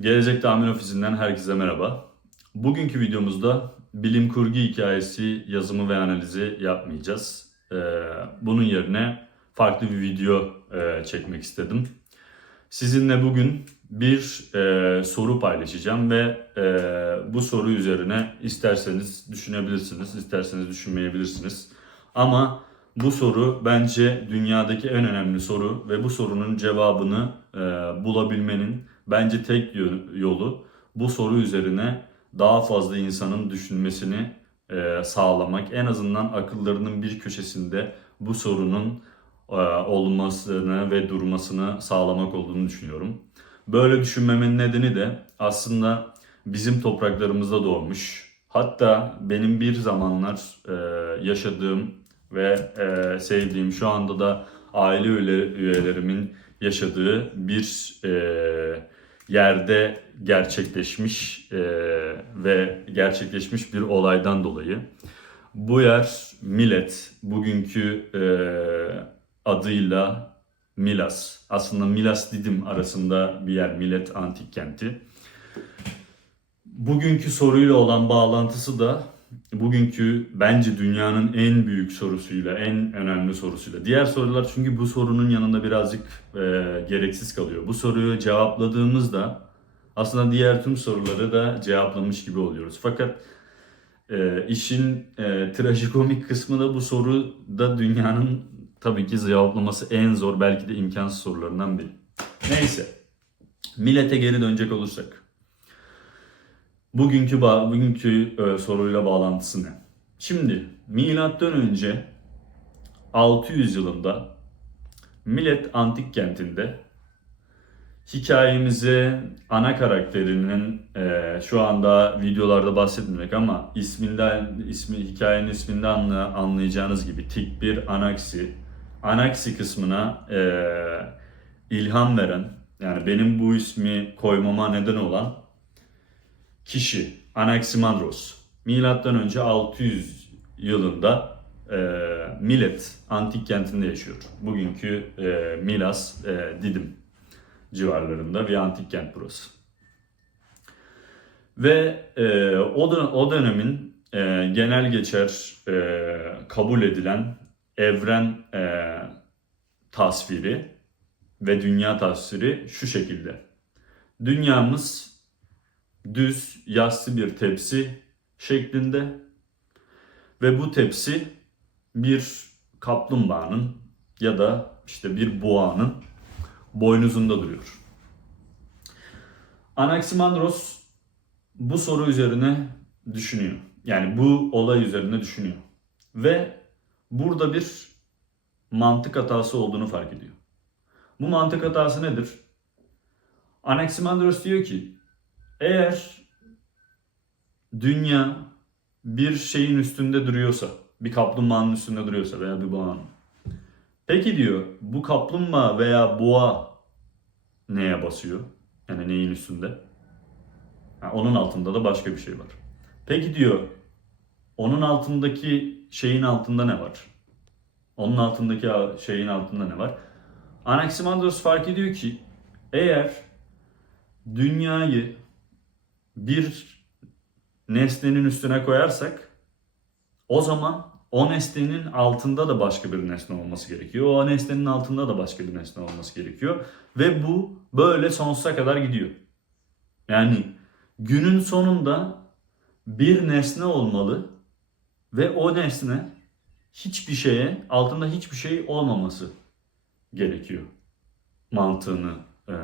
Gelecek Tahmin Ofisi'nden herkese merhaba. Bugünkü videomuzda bilim kurgu hikayesi yazımı ve analizi yapmayacağız. Ee, bunun yerine farklı bir video e, çekmek istedim. Sizinle bugün bir e, soru paylaşacağım ve e, bu soru üzerine isterseniz düşünebilirsiniz, isterseniz düşünmeyebilirsiniz. Ama bu soru bence dünyadaki en önemli soru ve bu sorunun cevabını bulabilmenin bence tek yo- yolu bu soru üzerine daha fazla insanın düşünmesini e, sağlamak. En azından akıllarının bir köşesinde bu sorunun e, olmasını ve durmasını sağlamak olduğunu düşünüyorum. Böyle düşünmemin nedeni de aslında bizim topraklarımızda doğmuş. Hatta benim bir zamanlar e, yaşadığım ve sevdiğim şu anda da aile üye- üyelerimin yaşadığı bir yerde gerçekleşmiş e, ve gerçekleşmiş bir olaydan dolayı. Bu yer Millet, bugünkü e, adıyla Milas. Aslında Milas Didim arasında bir yer Millet antik kenti. Bugünkü soruyla olan bağlantısı da bugünkü bence dünyanın en büyük sorusuyla, en önemli sorusuyla. Diğer sorular çünkü bu sorunun yanında birazcık e, gereksiz kalıyor. Bu soruyu cevapladığımızda aslında diğer tüm soruları da cevaplamış gibi oluyoruz. Fakat e, işin e, trajikomik kısmı da bu soru da dünyanın tabii ki cevaplaması en zor belki de imkansız sorularından biri. Neyse. Millete geri dönecek olursak. Bugünkü bugünkü e, soruyla bağlantısı ne? Şimdi milattan önce 600 yılında Millet antik kentinde hikayemize ana karakterinin e, şu anda videolarda bahsetmemek ama isminden ismi hikayenin isminden anla- anlayacağınız gibi tip bir anaksi anaksi kısmına e, ilham veren yani benim bu ismi koymama neden olan kişi Anaximandros milattan önce 600 yılında e, Milet antik kentinde yaşıyor. Bugünkü e, Milas, e, Didim civarlarında bir antik kent burası. Ve e, o, dön- o dönemin e, genel geçer e, kabul edilen evren e, tasviri ve dünya tasviri şu şekilde. Dünyamız düz yassı bir tepsi şeklinde ve bu tepsi bir kaplumbağanın ya da işte bir boğanın boynuzunda duruyor. Anaximandros bu soru üzerine düşünüyor. Yani bu olay üzerine düşünüyor. Ve burada bir mantık hatası olduğunu fark ediyor. Bu mantık hatası nedir? Anaximandros diyor ki eğer dünya bir şeyin üstünde duruyorsa, bir kaplumbağanın üstünde duruyorsa veya bir boğanın. Peki diyor bu kaplumbağa veya boğa neye basıyor? Yani neyin üstünde? Ha, onun altında da başka bir şey var. Peki diyor onun altındaki şeyin altında ne var? Onun altındaki şeyin altında ne var? Anaximandros fark ediyor ki eğer dünyayı bir nesnenin üstüne koyarsak o zaman o nesnenin altında da başka bir nesne olması gerekiyor. O nesnenin altında da başka bir nesne olması gerekiyor. Ve bu böyle sonsuza kadar gidiyor. Yani günün sonunda bir nesne olmalı ve o nesne hiçbir şeye, altında hiçbir şey olmaması gerekiyor. Mantığını eee,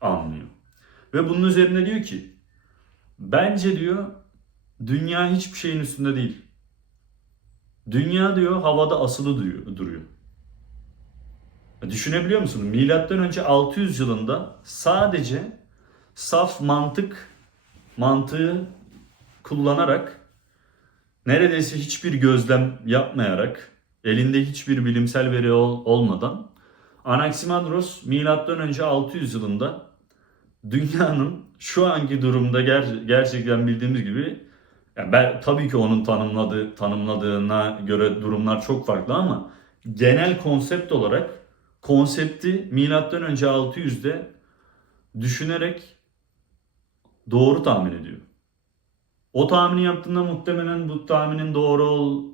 anlıyor. Ve bunun üzerine diyor ki bence diyor dünya hiçbir şeyin üstünde değil. Dünya diyor havada asılı duruyor. duruyor. Düşünebiliyor musun? Milattan önce 600 yılında sadece saf mantık mantığı kullanarak neredeyse hiçbir gözlem yapmayarak elinde hiçbir bilimsel veri ol- olmadan Anaximandros milattan önce 600 yılında dünyanın şu anki durumda ger- gerçekten bildiğimiz gibi yani ben tabii ki onun tanımladığı tanımladığına göre durumlar çok farklı ama genel konsept olarak konsepti milattan önce 600'de düşünerek doğru tahmin ediyor. O tahmini yaptığında muhtemelen bu tahminin doğru ol-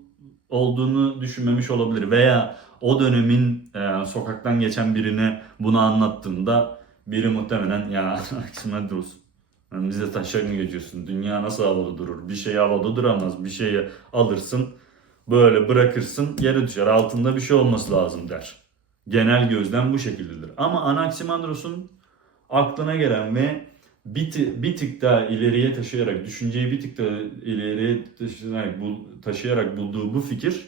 olduğunu düşünmemiş olabilir. Veya o dönemin e, sokaktan geçen birine bunu anlattığında biri muhtemelen ya Archimedes yani bize taşak mı geçiyorsun? Dünya nasıl havada durur? Bir şey havada duramaz. Bir şeyi alırsın böyle bırakırsın yere düşer. Altında bir şey olması lazım der. Genel gözlem bu şekildedir. Ama Anaximandros'un aklına gelen ve bir, bir tık daha ileriye taşıyarak, düşünceyi bir tık daha ileriye taşıyarak, bul- taşıyarak bulduğu bu fikir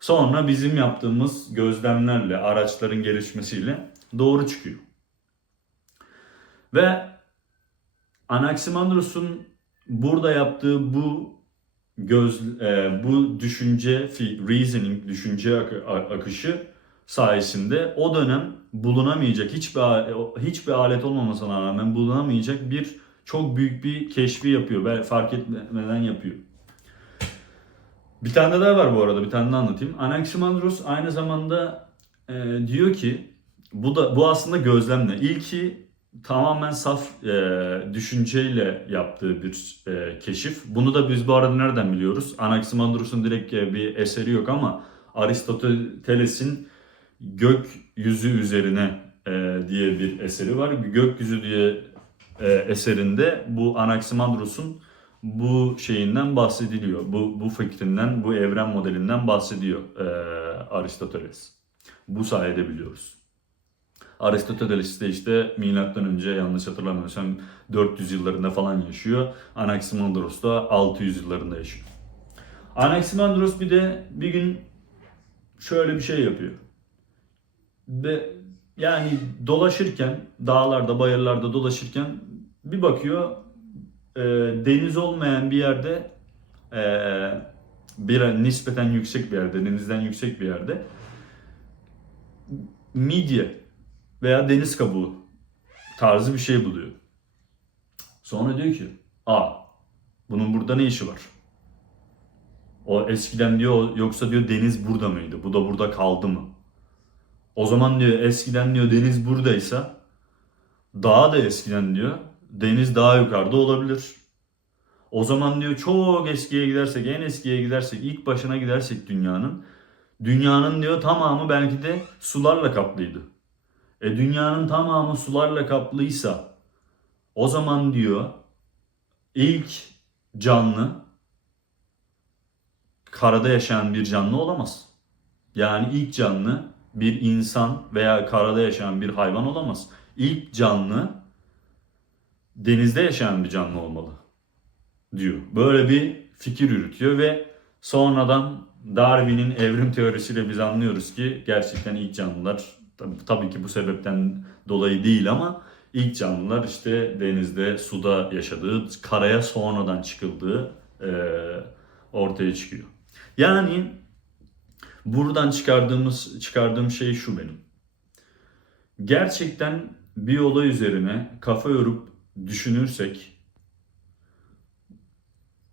sonra bizim yaptığımız gözlemlerle, araçların gelişmesiyle doğru çıkıyor. Ve Anaximandros'un burada yaptığı bu göz e, bu düşünce reasoning düşünce akışı sayesinde o dönem bulunamayacak hiçbir hiçbir alet olmamasına rağmen bulunamayacak bir çok büyük bir keşfi yapıyor ve fark etmeden yapıyor. Bir tane daha var bu arada bir tane daha anlatayım. Anaximandros aynı zamanda e, diyor ki bu da bu aslında gözlemle. İlki tamamen saf e, düşünceyle yaptığı bir e, keşif. Bunu da biz bu arada nereden biliyoruz? Anaximandros'un direkt e, bir eseri yok ama Aristoteles'in gökyüzü üzerine e, diye bir eseri var. Gökyüzü diye e, eserinde bu Anaximandros'un bu şeyinden bahsediliyor. Bu, bu fikrinden, bu evren modelinden bahsediyor e, Aristoteles. Bu sayede biliyoruz. Aristoteles de işte milattan önce yanlış hatırlamıyorsam 400 yıllarında falan yaşıyor. Anaximandros da 600 yıllarında yaşıyor. Anaximandros bir de bir gün şöyle bir şey yapıyor. Ve yani dolaşırken dağlarda bayırlarda dolaşırken bir bakıyor e, deniz olmayan bir yerde e, bir nispeten yüksek bir yerde denizden yüksek bir yerde midye veya deniz kabuğu tarzı bir şey buluyor. Sonra diyor ki, aa bunun burada ne işi var? O eskiden diyor yoksa diyor deniz burada mıydı? Bu da burada kaldı mı? O zaman diyor eskiden diyor deniz buradaysa daha da eskiden diyor deniz daha yukarıda olabilir. O zaman diyor çok eskiye gidersek en eskiye gidersek ilk başına gidersek dünyanın dünyanın diyor tamamı belki de sularla kaplıydı. E dünyanın tamamı sularla kaplıysa o zaman diyor ilk canlı karada yaşayan bir canlı olamaz. Yani ilk canlı bir insan veya karada yaşayan bir hayvan olamaz. İlk canlı denizde yaşayan bir canlı olmalı diyor. Böyle bir fikir yürütüyor ve sonradan Darwin'in evrim teorisiyle biz anlıyoruz ki gerçekten ilk canlılar tabii, tabii ki bu sebepten dolayı değil ama ilk canlılar işte denizde, suda yaşadığı, karaya sonradan çıkıldığı eee, ortaya çıkıyor. Yani buradan çıkardığımız çıkardığım şey şu benim. Gerçekten bir olay üzerine kafa yorup düşünürsek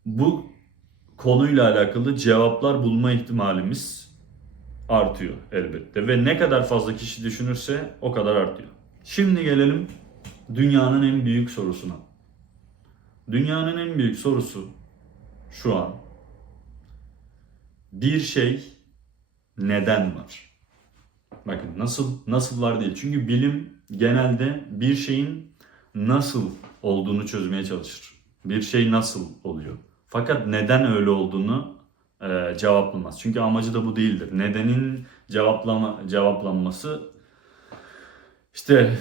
bu konuyla alakalı cevaplar bulma ihtimalimiz artıyor elbette ve ne kadar fazla kişi düşünürse o kadar artıyor. Şimdi gelelim dünyanın en büyük sorusuna. Dünyanın en büyük sorusu şu an bir şey neden var? Bakın nasıl nasıl var değil. Çünkü bilim genelde bir şeyin nasıl olduğunu çözmeye çalışır. Bir şey nasıl oluyor? Fakat neden öyle olduğunu e, cevaplamaz. Çünkü amacı da bu değildir. Nedenin cevaplama cevaplanması işte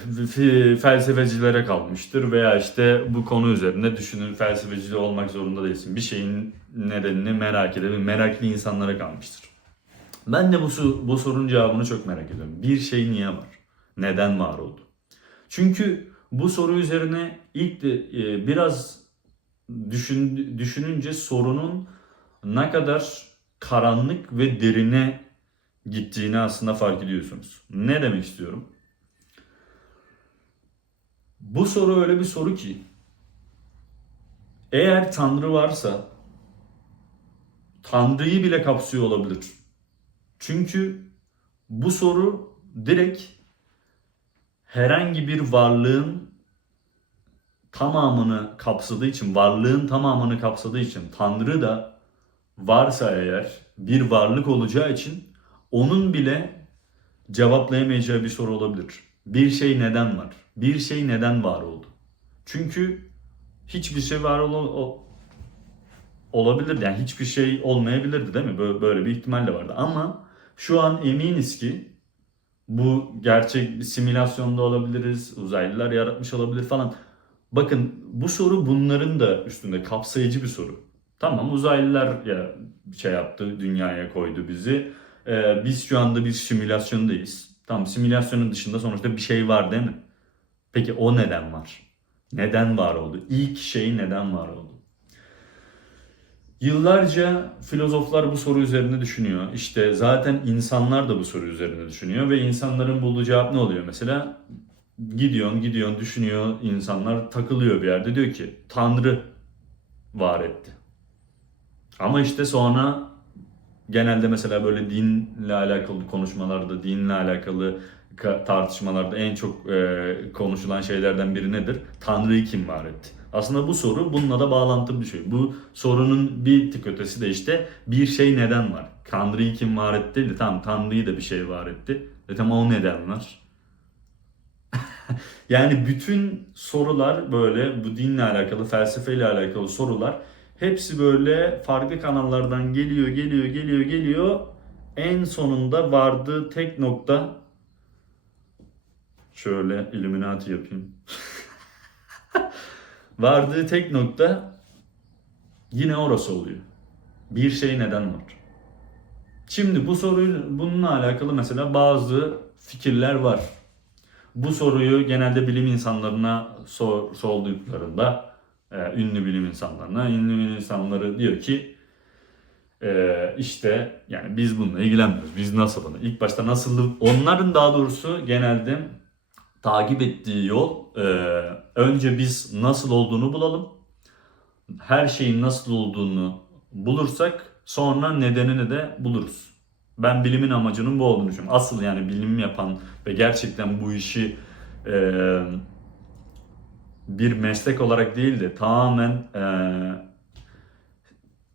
felsefecilere kalmıştır veya işte bu konu üzerinde düşünün felsefeci olmak zorunda değilsin. Bir şeyin nedenini merak eden meraklı insanlara kalmıştır. Ben de bu, bu sorunun cevabını çok merak ediyorum. Bir şey niye var? Neden var oldu? Çünkü bu soru üzerine ilk de e, biraz düşün, düşününce sorunun ne kadar karanlık ve derine gittiğini aslında fark ediyorsunuz. Ne demek istiyorum? Bu soru öyle bir soru ki eğer Tanrı varsa Tanrı'yı bile kapsıyor olabilir. Çünkü bu soru direkt herhangi bir varlığın tamamını kapsadığı için, varlığın tamamını kapsadığı için Tanrı da varsa eğer bir varlık olacağı için onun bile cevaplayamayacağı bir soru olabilir. Bir şey neden var? Bir şey neden var oldu? Çünkü hiçbir şey var ol, o- olabilir yani hiçbir şey olmayabilirdi değil mi? Böyle, böyle bir ihtimal de vardı. Ama şu an eminiz ki bu gerçek bir simülasyonda olabiliriz, uzaylılar yaratmış olabilir falan. Bakın bu soru bunların da üstünde kapsayıcı bir soru. Tamam uzaylılar ya şey yaptı, dünyaya koydu bizi. Ee, biz şu anda bir simülasyondayız. Tamam simülasyonun dışında sonuçta bir şey var değil mi? Peki o neden var? Neden var oldu? İlk şey neden var oldu? Yıllarca filozoflar bu soru üzerine düşünüyor. İşte zaten insanlar da bu soru üzerine düşünüyor ve insanların bulduğu cevap ne oluyor mesela? Gidiyorsun, gidiyorsun, düşünüyor insanlar takılıyor bir yerde diyor ki Tanrı var etti. Ama işte sonra genelde mesela böyle dinle alakalı konuşmalarda, dinle alakalı ka- tartışmalarda en çok e, konuşulan şeylerden biri nedir? Tanrı'yı kim var etti? Aslında bu soru bununla da bağlantılı bir şey. Bu sorunun bir tık ötesi de işte bir şey neden var? Tanrı'yı kim var etti de tamam Tanrı'yı da bir şey var etti. E tamam o neden var? yani bütün sorular böyle bu dinle alakalı, felsefeyle alakalı sorular hepsi böyle farklı kanallardan geliyor, geliyor, geliyor, geliyor. En sonunda vardığı tek nokta şöyle Illuminati yapayım. vardığı tek nokta yine orası oluyor. Bir şey neden var? Şimdi bu soruyu bununla alakalı mesela bazı fikirler var. Bu soruyu genelde bilim insanlarına sor, sorduklarında e, ünlü bilim insanlarına ünlü bilim insanları diyor ki e, işte yani biz bununla ilgilenmiyoruz. Biz nasılını ilk başta nasıl onların daha doğrusu genelde takip ettiği yol e, önce biz nasıl olduğunu bulalım. Her şeyin nasıl olduğunu bulursak sonra nedenini de buluruz. Ben bilimin amacının bu olduğunu düşünüyorum. Asıl yani bilim yapan ve gerçekten bu işi e, bir meslek olarak değil de tamamen e,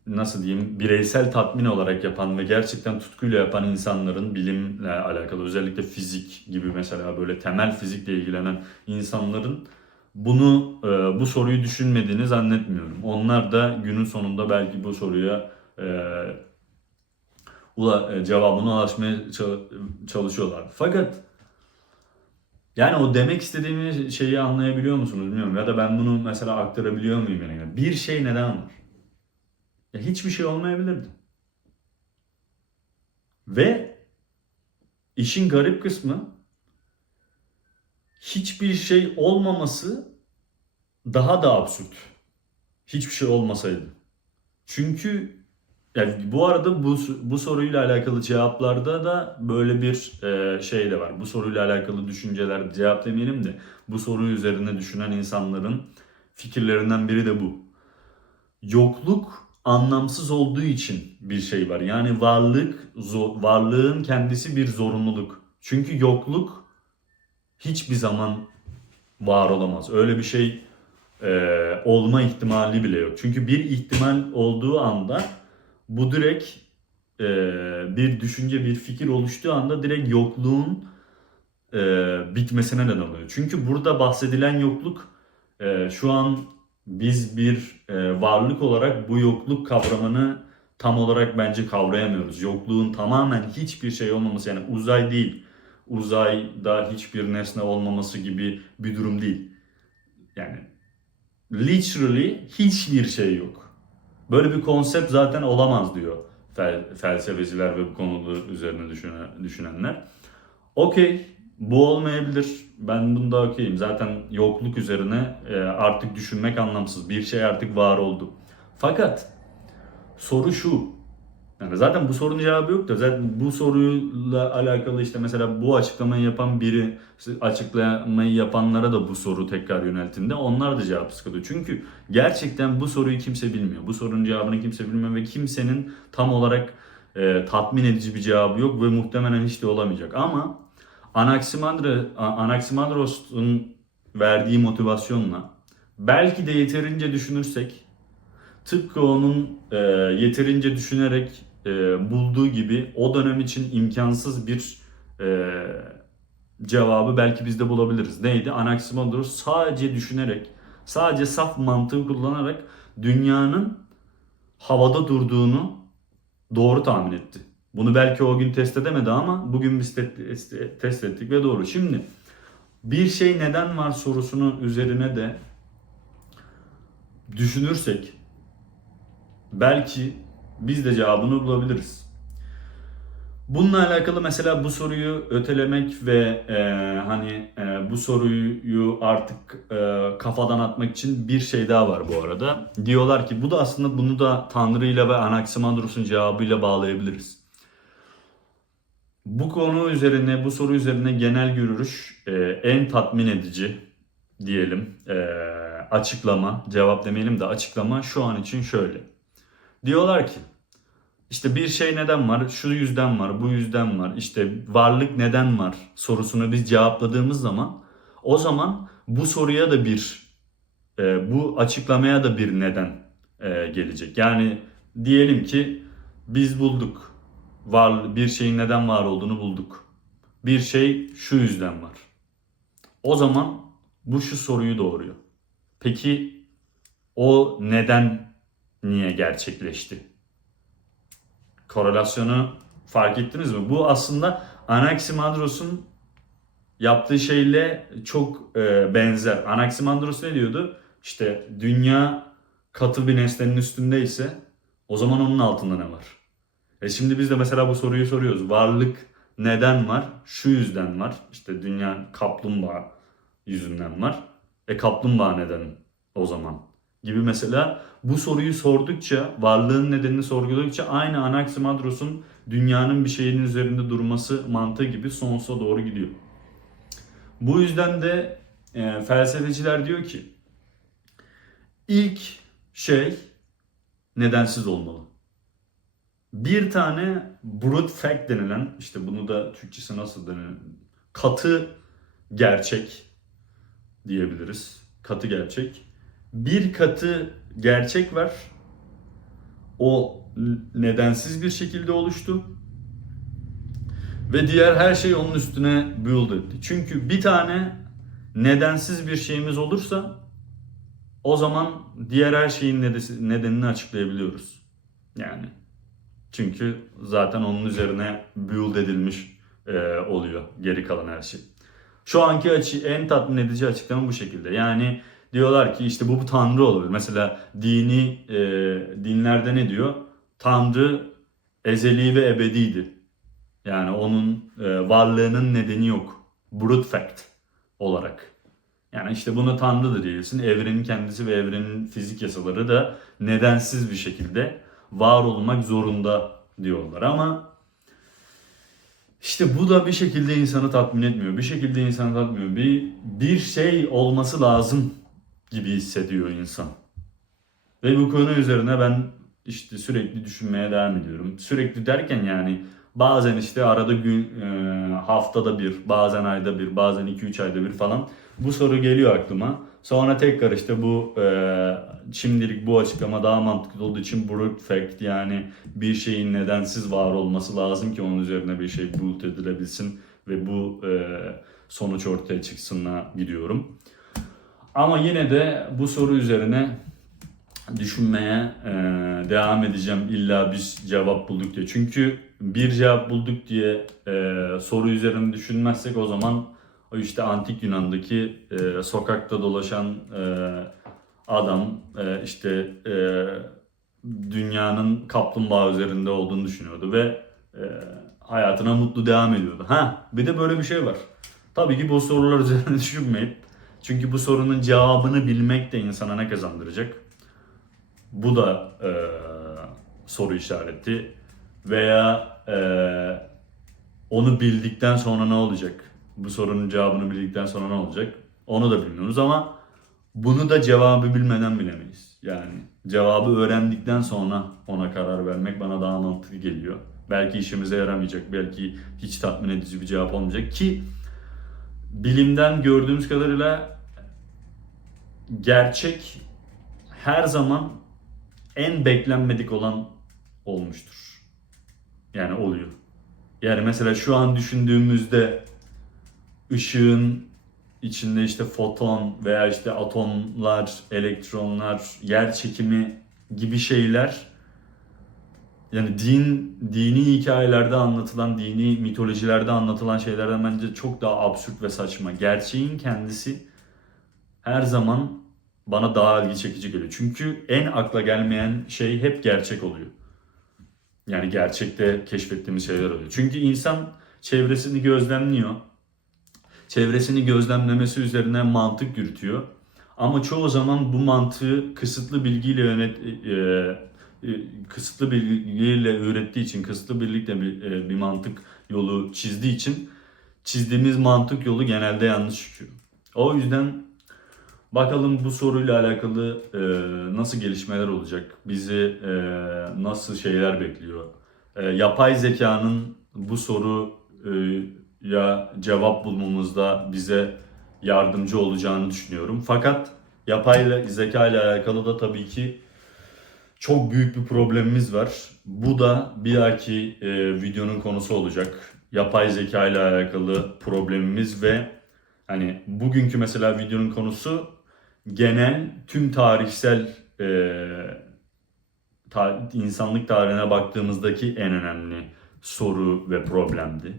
nasıl diyeyim bireysel tatmin olarak yapan ve gerçekten tutkuyla yapan insanların bilimle alakalı özellikle fizik gibi mesela böyle temel fizikle ilgilenen insanların bunu e, bu soruyu düşünmediğini zannetmiyorum. Onlar da günün sonunda belki bu soruya e, ula, e, cevabına ulaşmaya ça- çalışıyorlar. Fakat yani o demek istediğimi şeyi anlayabiliyor musunuz bilmiyorum ya da ben bunu mesela aktarabiliyor muyum yani? Bir şey neden var? Ya hiçbir şey olmayabilirdi. Ve işin garip kısmı hiçbir şey olmaması daha da absürt. Hiçbir şey olmasaydı. Çünkü yani bu arada bu bu soruyla alakalı cevaplarda da böyle bir e, şey de var. Bu soruyla alakalı düşünceler cevap demeyelim de bu soru üzerine düşünen insanların fikirlerinden biri de bu. Yokluk anlamsız olduğu için bir şey var. Yani varlık zo- varlığın kendisi bir zorunluluk. Çünkü yokluk hiçbir zaman var olamaz. Öyle bir şey e, olma ihtimali bile yok. Çünkü bir ihtimal olduğu anda bu direkt e, bir düşünce, bir fikir oluştuğu anda direkt yokluğun e, bitmesine neden oluyor. Çünkü burada bahsedilen yokluk e, şu an biz bir e, varlık olarak bu yokluk kavramını tam olarak bence kavrayamıyoruz. Yokluğun tamamen hiçbir şey olmaması yani uzay değil. Uzayda hiçbir nesne olmaması gibi bir durum değil. Yani literally hiçbir şey yok. Böyle bir konsept zaten olamaz diyor fel- felsefeciler ve bu konuda üzerine düşüne- düşünenler. Okey, bu olmayabilir. Ben bunda okeyim. Zaten yokluk üzerine e, artık düşünmek anlamsız. Bir şey artık var oldu. Fakat soru şu. Yani zaten bu sorunun cevabı yok da zaten bu soruyla alakalı işte mesela bu açıklamayı yapan biri açıklamayı yapanlara da bu soru tekrar yönelttiğinde onlar da cevap sıkılıyor. Çünkü gerçekten bu soruyu kimse bilmiyor. Bu sorunun cevabını kimse bilmiyor ve kimsenin tam olarak e, tatmin edici bir cevabı yok ve muhtemelen hiç de olamayacak. Ama Anaximandro, Anaximandros'un verdiği motivasyonla belki de yeterince düşünürsek tıpkı onun e, yeterince düşünerek e, bulduğu gibi o dönem için imkansız bir e, cevabı belki biz de bulabiliriz. Neydi? Anaximandros sadece düşünerek, sadece saf mantığı kullanarak dünyanın havada durduğunu doğru tahmin etti. Bunu belki o gün test edemedi ama bugün biz te- test ettik ve doğru. Şimdi bir şey neden var sorusunun üzerine de düşünürsek belki biz de cevabını bulabiliriz. Bununla alakalı mesela bu soruyu ötelemek ve e, hani e, bu soruyu artık e, kafadan atmak için bir şey daha var bu arada. Diyorlar ki bu da aslında bunu da Tanrı ile ve Anaximandros'un cevabıyla bağlayabiliriz. Bu konu üzerine, bu soru üzerine genel görüş e, en tatmin edici diyelim e, açıklama, cevap demeyelim de açıklama şu an için şöyle. Diyorlar ki işte bir şey neden var, şu yüzden var, bu yüzden var, işte varlık neden var sorusunu biz cevapladığımız zaman o zaman bu soruya da bir, e, bu açıklamaya da bir neden e, gelecek. Yani diyelim ki biz bulduk, var bir şeyin neden var olduğunu bulduk. Bir şey şu yüzden var. O zaman bu şu soruyu doğuruyor. Peki o neden niye gerçekleşti? Korelasyonu fark ettiniz mi? Bu aslında Anaximandros'un yaptığı şeyle çok e, benzer. Anaximandros ne diyordu? İşte dünya katı bir nesnenin üstündeyse o zaman onun altında ne var? E şimdi biz de mesela bu soruyu soruyoruz. Varlık neden var? Şu yüzden var. İşte dünya kaplumbağa yüzünden var. E kaplumbağa neden o zaman? Gibi mesela bu soruyu sordukça, varlığın nedenini sorguladıkça aynı Anaximandros'un dünyanın bir şeyin üzerinde durması mantığı gibi sonsuza doğru gidiyor. Bu yüzden de e, felsefeciler diyor ki ilk şey nedensiz olmalı. Bir tane brute fact denilen işte bunu da Türkçesi nasıl denir? Katı gerçek diyebiliriz. Katı gerçek. Bir katı gerçek var. O nedensiz bir şekilde oluştu. Ve diğer her şey onun üstüne build etti. Çünkü bir tane nedensiz bir şeyimiz olursa o zaman diğer her şeyin nedenini açıklayabiliyoruz. Yani çünkü zaten onun üzerine build edilmiş e, oluyor geri kalan her şey. Şu anki açı en tatmin edici açıklama bu şekilde. Yani diyorlar ki işte bu, bu tanrı olabilir. Mesela dini e, dinlerde ne diyor? Tanrı ezeli ve ebediydi. Yani onun e, varlığının nedeni yok. Brute fact olarak. Yani işte bunu tanrı da diyorsun. Evrenin kendisi ve evrenin fizik yasaları da nedensiz bir şekilde var olmak zorunda diyorlar ama işte bu da bir şekilde insanı tatmin etmiyor. Bir şekilde insanı tatmıyor. Bir, bir şey olması lazım gibi hissediyor insan. Ve bu konu üzerine ben işte sürekli düşünmeye devam ediyorum. Sürekli derken yani bazen işte arada gün e, haftada bir, bazen ayda bir, bazen 2-3 ayda bir falan bu soru geliyor aklıma. Sonra tekrar işte bu e, şimdilik bu açıklama daha mantıklı olduğu için brute fact yani bir şeyin nedensiz var olması lazım ki onun üzerine bir şey build edilebilsin ve bu e, sonuç ortaya çıksınla gidiyorum. Ama yine de bu soru üzerine düşünmeye e, devam edeceğim illa biz cevap bulduk diye. Çünkü bir cevap bulduk diye e, soru üzerine düşünmezsek o zaman o işte antik Yunan'daki e, sokakta dolaşan e, adam e, işte e, dünyanın kaplumbağa üzerinde olduğunu düşünüyordu ve e, hayatına mutlu devam ediyordu. Ha bir de böyle bir şey var. Tabii ki bu sorular üzerine düşünmeyip çünkü bu sorunun cevabını bilmek de insana ne kazandıracak? Bu da e, soru işareti veya e, onu bildikten sonra ne olacak? Bu sorunun cevabını bildikten sonra ne olacak? Onu da bilmiyoruz ama bunu da cevabı bilmeden bilemeyiz. Yani cevabı öğrendikten sonra ona karar vermek bana daha mantıklı geliyor. Belki işimize yaramayacak, belki hiç tatmin edici bir cevap olmayacak ki bilimden gördüğümüz kadarıyla gerçek her zaman en beklenmedik olan olmuştur. Yani oluyor. Yani mesela şu an düşündüğümüzde ışığın içinde işte foton veya işte atomlar, elektronlar, yer çekimi gibi şeyler yani din dini hikayelerde anlatılan, dini mitolojilerde anlatılan şeylerden bence çok daha absürt ve saçma. Gerçeğin kendisi her zaman bana daha ilgi çekici geliyor. Çünkü en akla gelmeyen şey hep gerçek oluyor. Yani gerçekte keşfettiğimiz şeyler oluyor. Çünkü insan çevresini gözlemliyor. Çevresini gözlemlemesi üzerine mantık yürütüyor. Ama çoğu zaman bu mantığı kısıtlı bilgiyle yönet e, kısıtlı bilgiyle öğrettiği için, kısıtlı birlikte bir, e, bir mantık yolu çizdiği için çizdiğimiz mantık yolu genelde yanlış çıkıyor. O yüzden bakalım bu soruyla alakalı e, nasıl gelişmeler olacak, bizi e, nasıl şeyler bekliyor. E, yapay zekanın bu soru e, ya cevap bulmamızda bize yardımcı olacağını düşünüyorum. Fakat yapay zeka ile alakalı da tabii ki çok büyük bir problemimiz var. Bu da bir dahaki e, videonun konusu olacak. Yapay zeka ile alakalı problemimiz ve hani bugünkü mesela videonun konusu genel tüm tarihsel e, ta- insanlık tarihine baktığımızdaki en önemli soru ve problemdi.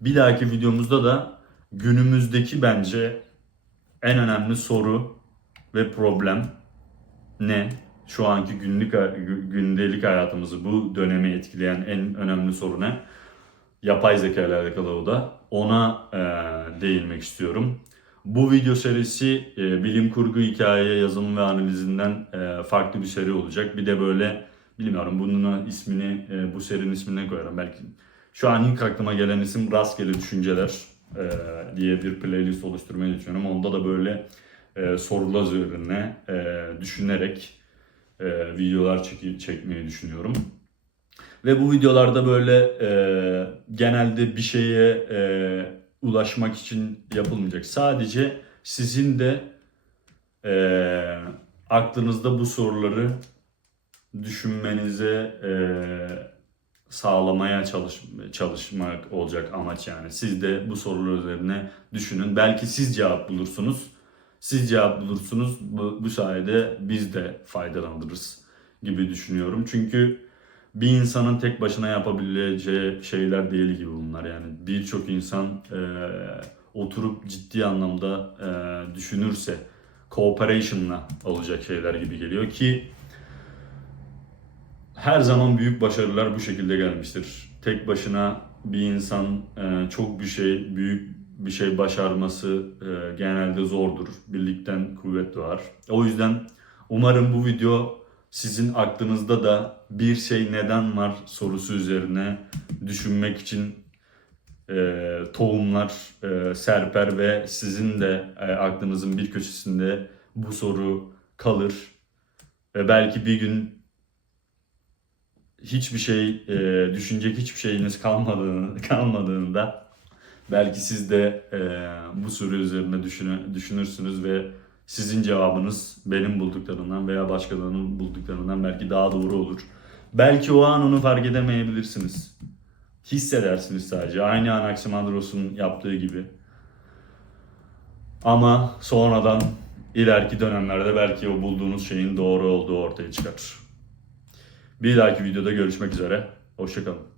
Bir dahaki videomuzda da günümüzdeki bence en önemli soru ve problem ne? Şu anki günlük gündelik hayatımızı bu dönemi etkileyen en önemli soru ne? Yapay zeka ile alakalı o da. Ona e, değinmek istiyorum. Bu video serisi e, bilim kurgu hikaye yazımı ve analizinden e, farklı bir seri olacak. Bir de böyle bilmiyorum bunun ismini e, bu serinin ismine koyarım. Belki şu an ilk aklıma gelen isim Rastgele Düşünceler e, diye bir playlist oluşturmayı düşünüyorum. Onda da böyle e, sorular üzerine e, düşünerek e, videolar çek- çekmeyi düşünüyorum. Ve bu videolarda böyle e, genelde bir şeye e, ulaşmak için yapılmayacak. Sadece sizin de e, aklınızda bu soruları düşünmenize e, sağlamaya çalış, çalışmak olacak amaç yani. Siz de bu sorular üzerine düşünün. Belki siz cevap bulursunuz. Siz cevap bulursunuz. Bu, bu sayede biz de faydalanırız gibi düşünüyorum. Çünkü bir insanın tek başına yapabileceği şeyler değil gibi bunlar. Yani birçok insan e, oturup ciddi anlamda e, düşünürse cooperation'la olacak şeyler gibi geliyor ki her zaman büyük başarılar bu şekilde gelmiştir. Tek başına bir insan e, çok bir şey, büyük bir şey başarması e, genelde zordur. Birlikten kuvvet doğar. O yüzden umarım bu video sizin aklınızda da bir şey neden var sorusu üzerine düşünmek için e, tohumlar e, serper ve sizin de e, aklınızın bir köşesinde bu soru kalır. Ve belki bir gün hiçbir şey e, düşünecek hiçbir şeyiniz kalmadığını kalmadığında belki siz de e, bu soru üzerine düşünü, düşünürsünüz ve sizin cevabınız benim bulduklarından veya başkalarının bulduklarından belki daha doğru olur. Belki o an onu fark edemeyebilirsiniz. Hissedersiniz sadece. Aynı Anaximandros'un yaptığı gibi. Ama sonradan ileriki dönemlerde belki o bulduğunuz şeyin doğru olduğu ortaya çıkar. Bir dahaki videoda görüşmek üzere. Hoşçakalın.